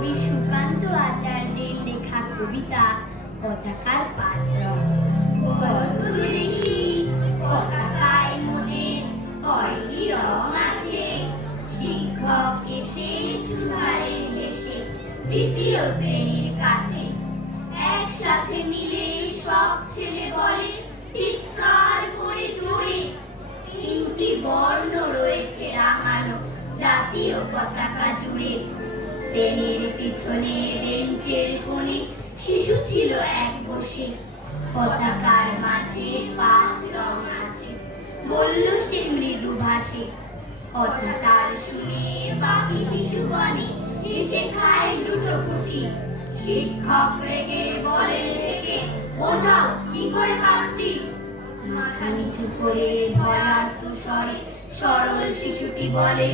কবি সুকান্ত আচার্যের লেখা কবিতা পতাকার পাঁচ রং। দেখি পতাকায় মোদের কয়টি রং আছে, শিক্ষক এসে সুধালেন হেসে দ্বিতীয় শ্রেণীর কাছে। একসাথে মিলে সব ছেলে বলে চিৎকার করে জোরে, তিনটি বর্ণ রয়েছে রাঙানো জাতীয় পতাকা জুড়ে। শ্রেণীর পিছনে বেঞ্চের কোণে শিশু ছিল এক বসে, পতাকার মাঝে পাঁচ রং আছে বলল সে মৃদু ভাষে। কথা তার শুনে বাকি শিশুগণে এসে খায় লুটোপুটি। শিক্ষক রেগে বলে থেকে বোঝাও কি করে কাজটি। মাথা নিচু করে ভয়ার্ত স্বরে সরল শিশুটি বলে,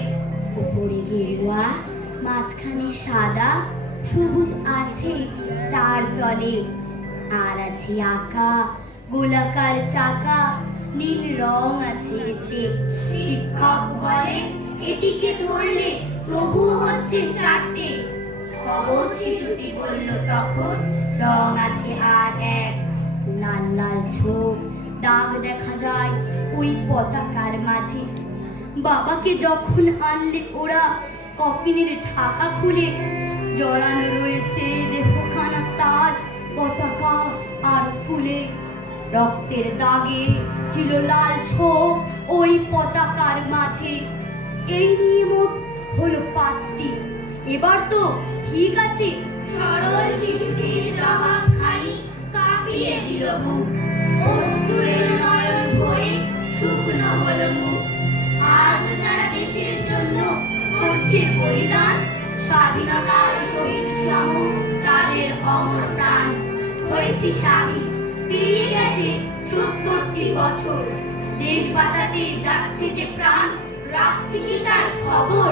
উপরে গেরুয়া মাঝখানে সাদা, সবুজ আছে তার তলে, আর আছে আঁকা গোলাকার চাকা, নীল রং আছে এতে। শিক্ষক বলে এটিকে ধরলে তবুও হচ্ছে চারটে। অবোধ শিশুটি বলল তখন, রং আছে আর এক, লাল লাল ছোপ দাগ দেখা যায় ওই পতাকার মাঝে। বাবাকে যখন আনলে ওরা কফিনের ঢাকা খুলে, জড়ানো রয়েছে দেহখানা তার পতাকা আর ফুলে। রক্তের দাগে ছিল লাল ছোপ ওই পতাকার মাঝে। এই নিয়ে মোট হলো পাঁচটি, এবার তো ঠিক আছে। সরল শিশুটির জবাব খানি কাঁপিয়ে দিল বুক, অশ্রুয়ের নয়ন ভরে শুকনো হলো মুখ। আজ যারা দেশের জন্য করছে বলিদান, স্বাধীনতার শহীদ সম তাদের অমর প্রাণ। হয়েছে স্বাধীন, পেরিয়ে গেছে ৭০টি বছর, দেশ বাঁচাতে যাচ্ছে যে প্রাণ, রাখছি কি তার খবর?